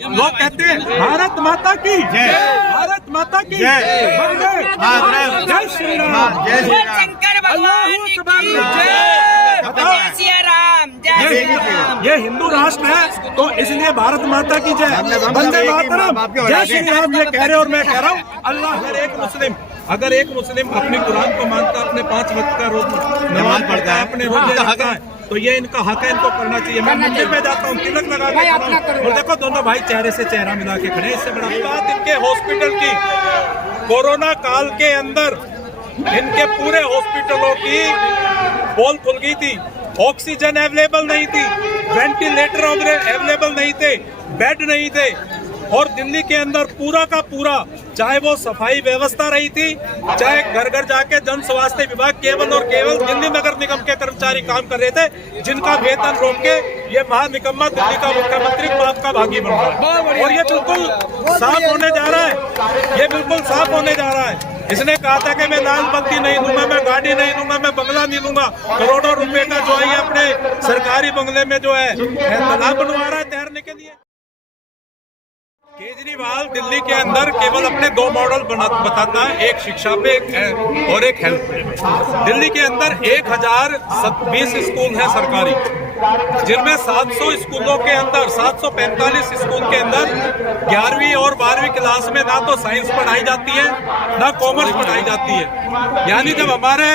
लोग कहते हैं भारत माता की जय, भारत माता की जय, जय श्री राम, जय श्री राम, शंकर भगवान की जय, जय श्री राम, जय श्री राम। ये हिंदू राष्ट्र है तो इसलिए भारत माता की जय, वंदे मातरम, जय श्री राम ये कह रहे और मैं कह रहा हूँ अल्लाह। अगर एक मुस्लिम अपनी कुरान को मानता, अपने 5 वक्त का रोज नमाज पढ़ता है, अपने रोजे रखता है, तो ये इनका हक है, इनको करना चाहिए। मैं मंदिर में जाता हूँ, तिलक लगा के खड़ा हूं, और देखो दोनों भाई चेहरे से चेहरा मिला के खड़े। इससे बड़ा बात इनके हॉस्पिटल की, कोरोना काल के अंदर इनके पूरे हॉस्पिटलों की पोल खुल गई थी, ऑक्सीजन अवेलेबल नहीं थी, वेंटिलेटर अवेलेबल नहीं थे, बेड नहीं थे, और दिल्ली के अंदर पूरा का पूरा, चाहे वो सफाई व्यवस्था रही थी, चाहे घर घर जाके जन स्वास्थ्य विभाग केवल और केवल दिल्ली नगर निगम के कर्मचारी काम कर रहे थे, जिनका वेतन रोक के ये महानिकम्मा दिल्ली का मुख्यमंत्री पाप का भागी बन रहा है। और ये बिल्कुल साफ होने जा रहा है, ये बिल्कुल साफ होने जा रहा है। इसने कहा था कि मैं लाल बत्ती नहीं दूंगा, मैं गाड़ी नहीं दूंगा, मैं बंगला नहीं दूंगा, करोड़ों रुपए का जो है अपने सरकारी बंगले में जो है तालाब बनवा रहा है तैरने के लिए। केजरीवाल दिल्ली के अंदर केवल अपने 2 मॉडल बताता है, एक शिक्षा पे और एक हेल्थ पे। दिल्ली के अंदर 1020 स्कूल हैं सरकारी, जिनमें 700 स्कूलों के अंदर 745 स्कूल के अंदर 11वीं और 12वीं क्लास में ना तो साइंस पढ़ाई जाती है, ना कॉमर्स पढ़ाई जाती है। यानी जब हमारे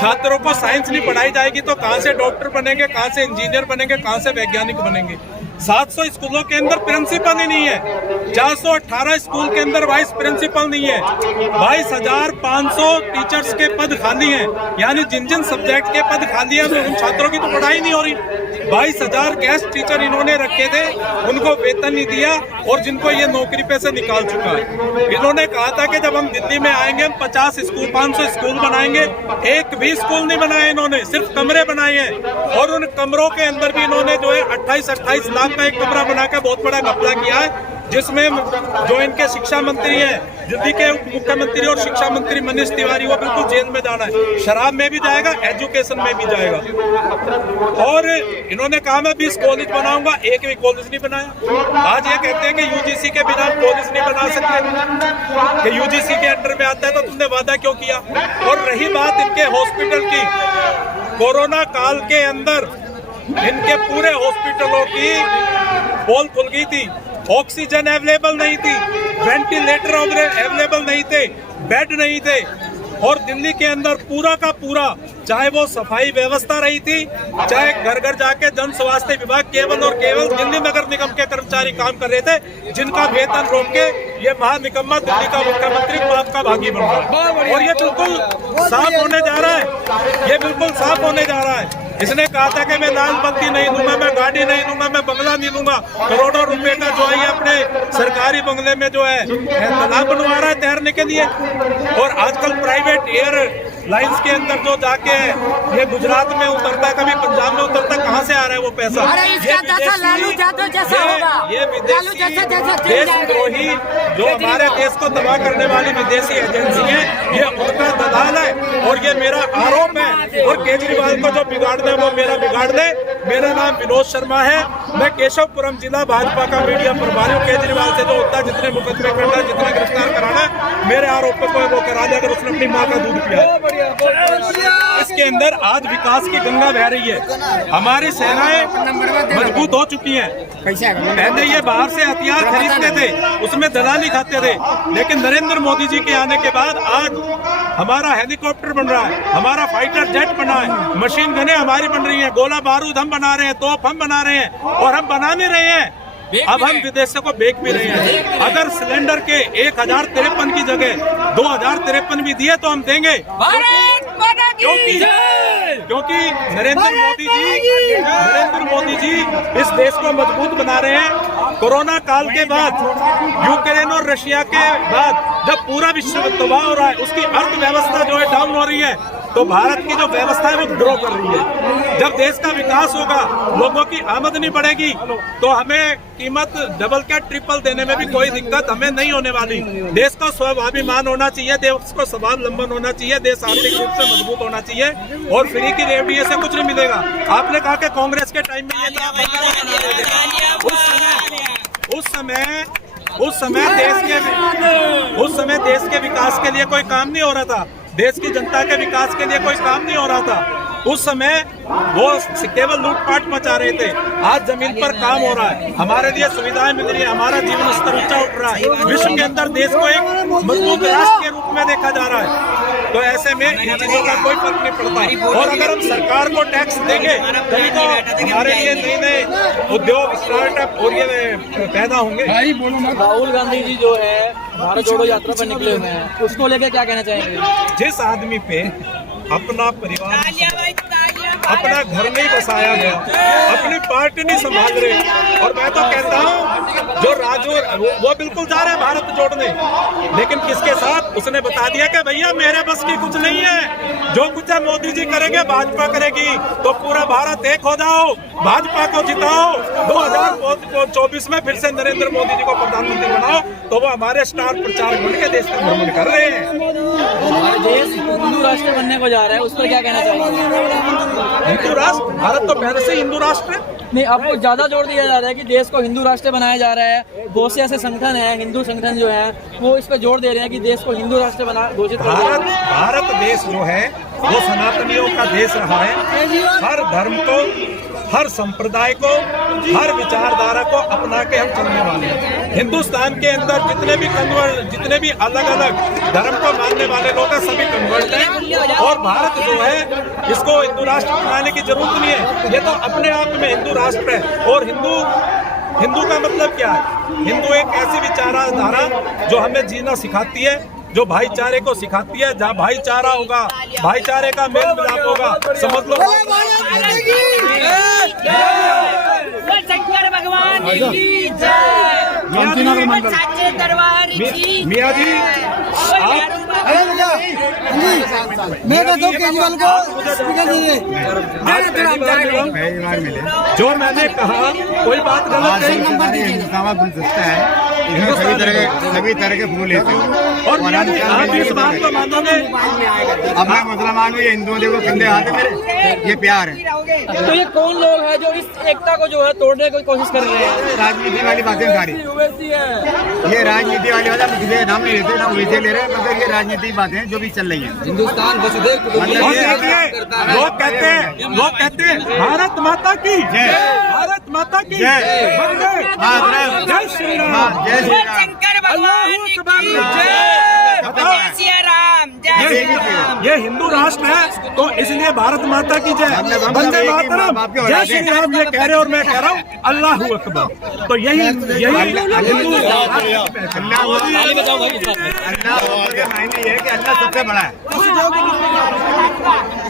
छात्रों को साइंस नहीं पढ़ाई जाएगी तो कहाँ से डॉक्टर बनेंगे, कहाँ से इंजीनियर बनेंगे, कहाँ से वैज्ञानिक बनेंगे। 700 स्कूलों के अंदर प्रिंसिपल ही नहीं है, 418 स्कूल के अंदर वाइस प्रिंसिपल नहीं है, 22,500 टीचर्स के पद खाली हैं। यानी जिन जिन सब्जेक्ट के पद खाली हैं उन छात्रों की तो पढ़ाई नहीं हो रही। 22,000 गेस्ट टीचर इन्होंने रखे थे, उनको वेतन नहीं दिया, और जिनको ये नौकरी पे से निकाल चुका है। इन्होंने कहा था कि जब हम दिल्ली में आएंगे हम 50 स्कूल 500 स्कूल बनाएंगे, एक भी स्कूल नहीं बनाए इन्होंने, सिर्फ कमरे बनाए हैं। और उन कमरों के अंदर भी इन्होंने जो है 28-28 लाख का एक कमरा बनाकर बहुत बड़ा घपला किया है, जिसमें जो इनके शिक्षा मंत्री हैं, दिल्ली के मुख्यमंत्री और शिक्षा मंत्री मनीष तिवारी, वो बिल्कुल जेल में जाना है, शराब में भी जाएगा, एजुकेशन में भी जाएगा। और इन्होंने कहा मैं 20 कॉलेज बनाऊंगा, एक भी कॉलेज नहीं बनाया। आज ये कहते हैं कि यूजीसी के बिना कॉलेज नहीं बना सकते, कि यूजीसी के अंडर में आता है, तो तुमने वादा क्यों किया। और रही बात इनके हॉस्पिटल की, कोरोना काल के अंदर इनके पूरे हॉस्पिटलों की पोल खुल गई थी, ऑक्सीजन अवेलेबल नहीं थी, वेंटिलेटर अवेलेबल नहीं थे, बेड नहीं थे, और दिल्ली के अंदर पूरा का पूरा, चाहे वो सफाई व्यवस्था रही थी, चाहे घर घर जाके जन स्वास्थ्य विभाग केवल और केवल दिल्ली नगर निगम के कर्मचारी काम कर रहे थे, जिनका वेतन रोक के ये महानिकम्मा दिल्ली का मुख्यमंत्री पाप का भागी बन रहा है। और ये बिल्कुल साफ होने जा रहा है, ये बिल्कुल साफ होने जा रहा है। इसने कहा था कि मैं लाल बत्ती नहीं दूंगा, मैं गाड़ी नहीं दूंगा, मैं बंगला नहीं दूंगा, करोड़ों रुपए का जो है अपने सरकारी बंगले में जो है तालाब बनवा रहा है तैरने के लिए। और आजकल प्राइवेट एयर लाइंस के अंदर जो जाके ये गुजरात में उतरता है, कभी पंजाब में उतरता है, कहाँ से आ रहा है वो पैसा। ये देशद्रोही जो हमारे देश को तबाह करने वाली विदेशी एजेंसी है, ये उनका दलाल है। और ये मेरा आरोप है, और केजरीवाल को जो बिगाड़ना है वो मेरा बिगाड़ दे। मेरा नाम विनोद शर्मा है, मैं केशवपुरम जिला भाजपा का मीडिया प्रभारी हूँ। केजरीवाल से जो होता है, जितने मुकदमे करना है, जितने गिरफ्तार कराना, मेरे आरोप को वो करा दे, अगर उसने अपनी माँ का दूध पिया। इसके अंदर आज विकास की गंगा बह रही है, हमारी सेनाएं मजबूत हो चुकी हैं। पहले ये बाहर से हथियार खरीदते थे, उसमें दलाली खाते थे, लेकिन नरेंद्र मोदी जी के आने के बाद आज हमारा हेलीकॉप्टर बन रहा है, हमारा फाइटर जेट बना है, मशीन गनें हमारी बन रही हैं, गोला बारूद हम बना रहे हैं, तोप हम बना रहे हैं, और हम बना नहीं रहे हैं, अब हम विदेशों को बेच भी रहे हैं। अगर सिलेंडर के 1053 की जगह 2053 भी दिए तो हम देंगे, क्योंकि नरेंद्र मोदी जी इस देश को मजबूत बना रहे हैं। कोरोना काल के बाद, यूक्रेन और रशिया के बाद, जब पूरा विश्व तबाह हो रहा है, उसकी अर्थव्यवस्था जो है डाउन हो रही है, तो भारत की जो व्यवस्था है वो ग्रो कर रही है। जब देश का विकास होगा, लोगों की आमदनी बढ़ेगी, तो हमें कीमत डबल क्या ट्रिपल देने में भी कोई दिक्कत हमें नहीं होने वाली। देश को स्वाभिमान होना चाहिए, देश को स्वावलंबन होना चाहिए, देश आर्थिक रूप से मजबूत होना चाहिए, और फ्री की रेवड़ियों से कुछ नहीं मिलेगा। आपने कहा कि कांग्रेस के टाइम में ये उस समय देश के विकास के लिए कोई काम नहीं हो रहा था, देश की जनता के विकास के लिए कोई काम नहीं हो रहा था। उस समय वो केवल लूटपाट मचा रहे थे। आज जमीन पर काम हो रहा है, हमारे लिए सुविधाएं मिल रही है, हमारा जीवन स्तर ऊंचा उठ रहा है, विश्व के अंदर देश को एक मजबूत राष्ट्र के रूप में देखा जा रहा है। तो ऐसे में इन चीजों का कोई फर्क नहीं पड़ता। और अगर हम सरकार को टैक्स देंगे तभी तो हमारे लिए नए नए उद्योग स्टार्टअप और ये पैदा होंगे। राहुल गांधी जी जो है भारत जोड़ो यात्रा पर निकले हुए हैं, उसको लेकर क्या कहना चाहेंगे? जिस आदमी पे अपना परिवार, अपना घर नहीं बसाया गया, अपनी पार्टी नहीं संभाल रहे, और मैं तो कहता हूँ जो वो बिल्कुल जा रहे हैं भारत जोड़ने, लेकिन किसके साथ? उसने बता दिया कि भैया मेरे बस की कुछ नहीं है, जो कुछ है मोदी जी करेंगे, भाजपा करेगी, तो पूरा भारत एक हो जाओ, भाजपा को जिताओ, 2024 में फिर से नरेंद्र मोदी जी को प्रधानमंत्री बनाओ। तो वो हमारे स्टार प्रचारक बन के देश का भ्रमण कर रहे हैं। हमारा देश हिंदू राष्ट्र बनने को जा रहा है, उस पर क्या कहना चाहेंगे? हिंदू राष्ट्र, भारत तो पहले से हिंदू राष्ट्र है। नहीं, अब तो ज्यादा जोर दिया जा रहा है कि देश को हिंदू राष्ट्र बनाया जा रहा है। बहुत से ऐसे संगठन हैं, हिंदू संगठन जो है वो इस पर जोर दे रहे हैं कि देश को हिंदू राष्ट्र बना घोषित कर दिया जाए। भारत देश जो है वो सनातनियों का देश रहा है। हर धर्म को, हर संप्रदाय को, हर विचारधारा को अपना के हम चलने वाले हैं। हिंदुस्तान के अंदर जितने भी अलग अलग धर्म को मानने वाले लोग हैं, सभी कन्वर्ट हैं। और भारत जो है इसको हिंदू राष्ट्र बनाने की जरूरत नहीं है, ये तो अपने आप में हिंदू राष्ट्र है। और हिंदू का मतलब क्या है? हिंदू एक ऐसी विचारधारा जो हमें जीना सिखाती है, जो भाईचारे को सिखाती है। जहाँ भाईचारा होगा, भाईचारे का मेल मिलाप होगा, समझ लो। शंकर भगवान की जय, सच्चे दरबार की मियाँ जी, मैं कहता हूँ केजरीवाल को स्पीकर दीजिए। जो मैंने कहा कोई बात गलत नहीं। हिंदुस्तान गुलदस्ता है, इसमें सभी तरह के फूल लेते हैं। और आप इस बात को मानोगे? अब मैं मुसलमान हूँ, ये हिंदुओं देखो कंधे हाथ है मेरे, ये प्यार है। तो ये कौन लोग हैं जो इस एकता को जो है तोड़ने की कोशिश कर रहे हैं? राजनीति वाली बातें सारी, ये राजनीति वाली बात, हम किसी नाम नहीं लेते ना वैसे ले रहे हैं, मगर ये राजनीतिक बातें जो भी चल रही है। हिंदुस्तान वसुधैव कुटुंबकम। लोग कहते हैं भारत माता की जय, भारत माता की जय, जय श्री राम, जय श्री राम। शंकर भगवान की जय, जय सिया राम, जय श्री राम। ये हिंदू राष्ट्र है, तो इसलिए भारत माता की जय, वंदे मातरम, जय श्री राम ये कह रहे और मैं कह रहा हूँ अल्लाह अकबर। तो यही हिंदू मायने ये है कि अल्लाह सबसे बड़ा है।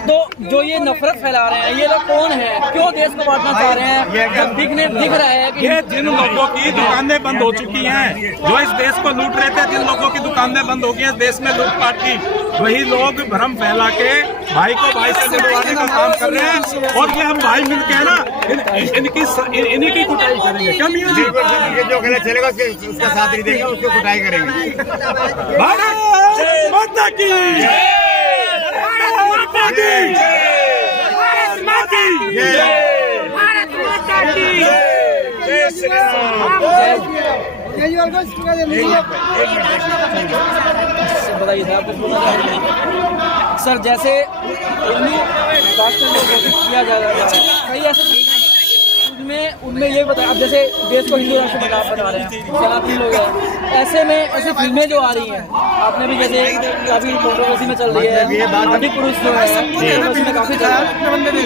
तो जो ये नफरत फैला रहे हैं ये लोग कौन है? क्यों देश को बांटना चाह रहे हैं? जब दिख रहा है कि ये जिन लोगों की दुकानें बंद हो चुकी हैं, जो इस देश को लूट रहे थे, जिन लोगों की दुकानें बंद हो गई हैं देश में लूटपाट की, वही लोग भ्रम फैला के भाई को भाई से जुड़वाने का काम कर रहे हैं। और ये हम भाई मिलके है ना इन्हीं की कुटाई करेंगे। क्या मियां जी? जो गलत चलेगा उसका साथ नहीं देंगे, उसको कुटाई करेंगे। भारत माता की जय, भारत माता की जय, भारत माता की जय, भारत माता की जय श्री राम। केजरीवाल को स्पीकर दीजिए। बताइए साहब, कुछ बोलना चाहेंगे? सर, जैसे हिंदू राष्ट्र को घोषित किया जा रहा है, कई ऐसे उनमें ये बताया, अब जैसे देश को हिंदू राष्ट्र बना रहे हैं सनातनी लोग हैं, ऐसे में ऐसी फिल्में जो आ रही हैं, आपने भी जैसे अभी कंट्रोवर्सी में चल रही है, आदि पुरुष जो है कंट्रोवर्सी में काफी चल रहा है,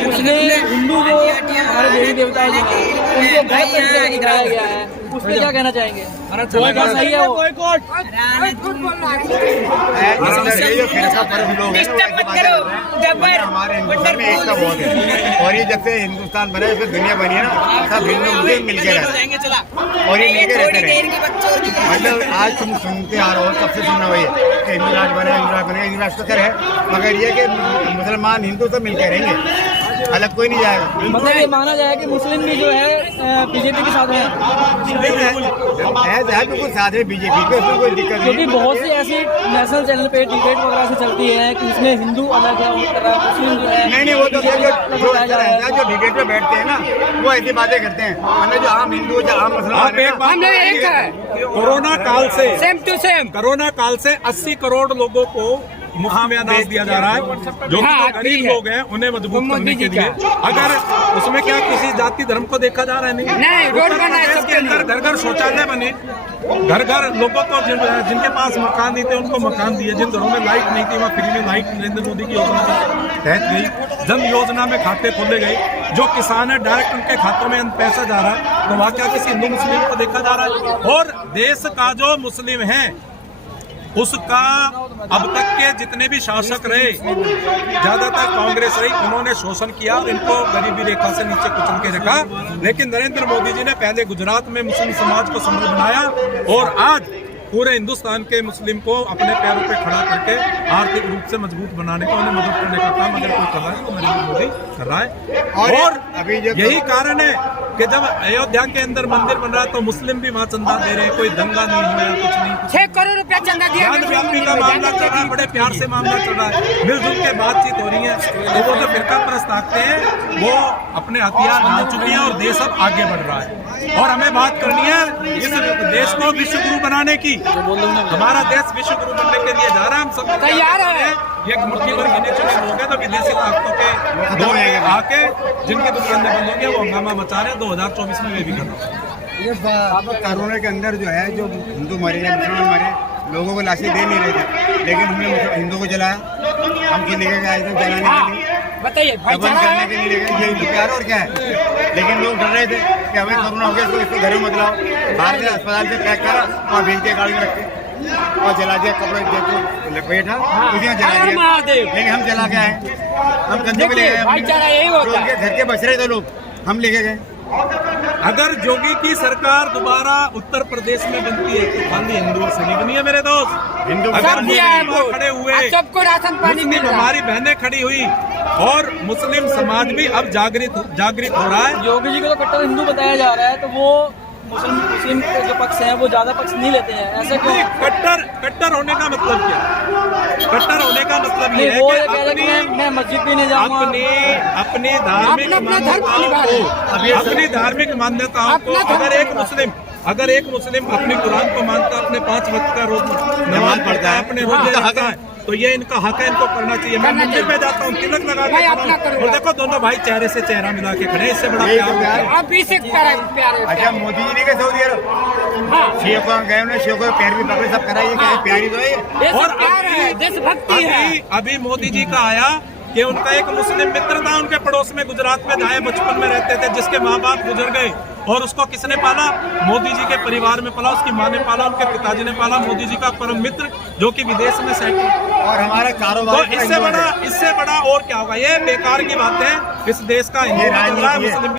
उसमें हिंदू जो हमारे देवी देवता जी हैं उनको गलत तरीके से दिखाया गया है, उस पर क्या कहना चाहेंगे? बोयकॉट सही है वो? हमारे हिंदुस्तान में एकता बहुत है, और ये जब से हिंदुस्तान बना है, दुनिया बनी है ना, सब हिंदू मुस्लिम मिलके रहते हैं और ये मिलके रहते रहे। मतलब आज तुम सुनते आ रहे हो, सबसे सुनना वही है कि हिंदू राष्ट्र बने, हिंदू राष्ट्र बने, हिंदू राष्ट्र तो है, मगर ये कि मुसलमान हिंदू तो मिलके रहेंगे। अलग कोई नहीं जाएगा। मतलब ये माना जाए कि मुस्लिम भी जो है बीजेपी के साथ है, बिल्कुल साथ है बीजेपी के, उसमें कोई दिक्कत नहीं। क्योंकि बहुत सी ऐसी नेशनल चैनल पे डिबेट वगैरह से चलती है कि इसमें हिंदू अलग है, मुस्लिम जो है नहीं वो तो BJP जो अलग जो बताया जा रहा है। जो डिबेट में बैठते हैं ना वो ऐसी बातें करते हैं, वरना जो आम हिंदू जो आम मुसलमान है ना, हम लोग एक है, कोरोना काल से सेम टू सेम। कोरोना काल से 80 करोड़ लोगों को मुफ्त में अनाज दिया जा रहा है, जो कि हाँ, जो गरीब ठीक है। लोग हैं उन्हें मजबूत मोदी करने के जी लिए। अगर उसमें क्या किसी जाति धर्म को देखा जा रहा है? नहीं, रोड उत्तर बना है प्रदेश सबके के अंदर लिए। घर घर शौचालय बने, घर घर लोगों को जिनके पास मकान नहीं थे उनको मकान दिए, जिन घरों में लाइट नहीं थी वहाँ फ्री में लाइट नरेंद्र मोदी की योजना के तहत गई, जन योजना में खाते खोले गए, जो किसान है डायरेक्ट उनके खातों में पैसा जा रहा है। तो वहाँ क्या किसी हिंदू मुस्लिम को देखा जा रहा है? और देश का जो मुस्लिम है उसका अब तक के जितने भी शासक रहे, ज्यादातर कांग्रेस रही, उन्होंने शोषण किया और इनको गरीबी रेखा से नीचे कुचल के रखा। लेकिन नरेंद्र मोदी जी ने पहले गुजरात में मुस्लिम समाज को संबल बनाया और आज पूरे हिंदुस्तान के मुस्लिम को अपने पैरों पे खड़ा करके आर्थिक रूप से मजबूत बनाने का, उन्हें मदद करने का काम अगर कोई कर रहा है तो नरेंद्र मोदी कर रहा है। और अभी जो यही कारण है कि जब अयोध्या के अंदर मंदिर बन रहा है तो मुस्लिम भी वहाँ चंदा दे रहे हैं, कोई दंगा नहीं हुआ, कुछ नहीं। 6 करोड़ रुपया चंदा दिया। ज्ञान व्यापी का मामला चल रहा है, बड़े प्यार से मामला चल रहा है, मिलजुल के बातचीत हो रही है। तो वो जो फिरका परस्त आते हैं वो अपने हथियार डाल चुके हैं और देश अब आगे बढ़ रहा है। और हमें बात करनी है इस देश को विश्व गुरु बनाने की। हमारा देश विश्व गुरु बनने के लिए जा रहा है, हम सब तैयार है। ये मुट्ठी भर गिने चुने लोग हैं तो विदेशी ताकतों के लोग आके जिनकी दुकानें बंद होंगी वो हंगामा मचा रहे हैं। 2024 में वे भी कर रहे हैं। ये कोरोना के अंदर जो है जो हिंदू मरे या मुसलमान मरे, लोगों को लाशें दे नहीं रहे थे, लेकिन हमने हिंदू को जलाया, हम किसी लेके आए थे जलाने के लिए, बताइए दफन करने के लिए लेके, यही तो प्यार और क्या है। लेकिन लोग डर रहे थे कि हमें कोरोना हो गया तो इसको घर में मत लाओ, बाहर से अस्पताल से पैक करा और भेज दिया गाड़ी में रख के और जला दिया, कपड़े बैठा उसी में जला दिया। लेकिन हम जला के आए, हम कंधे पे ले गए, भाईचारा यही होता है। घर के बच रहे थे लोग, हम लेके गए। अगर योगी की सरकार दोबारा उत्तर प्रदेश में बनती है तो खाली हिंदुओं से नहीं बनी है मेरे दोस्त। हिंदू अगर सब दिया है मुस्लिम खड़े हुए, आज सबको राशन पानी मिल मुस्लिम रहा है। हमारी बहनें खड़ी हुई और मुस्लिम समाज भी अब जागृत हो रहा है। योगी जी को तो कट्टर हिंदू बताया जा रहा है, तो वो मुस्लिम के जो पक्ष हैं वो ज्यादा पक्ष नहीं लेते हैं, ऐसे क्यों? कट्टर होने का मतलब क्या? कट्टर होने का मतलब ये नहीं, है वो कि ये कह रहे हैं कि मैं मस्जिद भी नहीं जाऊंगा। अपनी धार्मिक अपना धर्म मान्यताओं को, अपनी धार्मिक मान्यताओं को अगर एक मुस्लिम अपनी कुरान को मानता, अपने 5 वक्त का रोज नमाज पढ़ता है, अपने रोजे रखता है, तो ये इनका हक है, इनको करना चाहिए। मैं मंदिर में जाता हूँ, तिलक लगा के खड़ा हूं, और देखो दोनों भाई चेहरे से चेहरा मिला के खड़े, इससे बड़ा प्यार। अब इसे प्यारे अच्छा, मोदी जी ने क्या सऊदी अरब शेख को गए, उन्होंने शेख को पैर भी पकड़े, सब कराइए, क्या प्यारी तो है। और प्यार है, देशभक्ति है। अभी मोदी जी का आया कि उनका एक मुस्लिम मित्र था उनके पड़ोस में, गुजरात में जहाँ बचपन में रहते थे, जिसके माँ बाप गुजर गए और उसको किसने पाला? मोदी जी के परिवार में पाला, उसकी माँ ने पाला, उनके पिताजी ने पाला, मोदी जी का परम मित्र जो कि विदेश में सेटल। और हमारा कारोबार तो इससे बड़ा और क्या होगा? ये बेकार की बात है। इस देश का हिंदू राजनीति है। मुस्लिम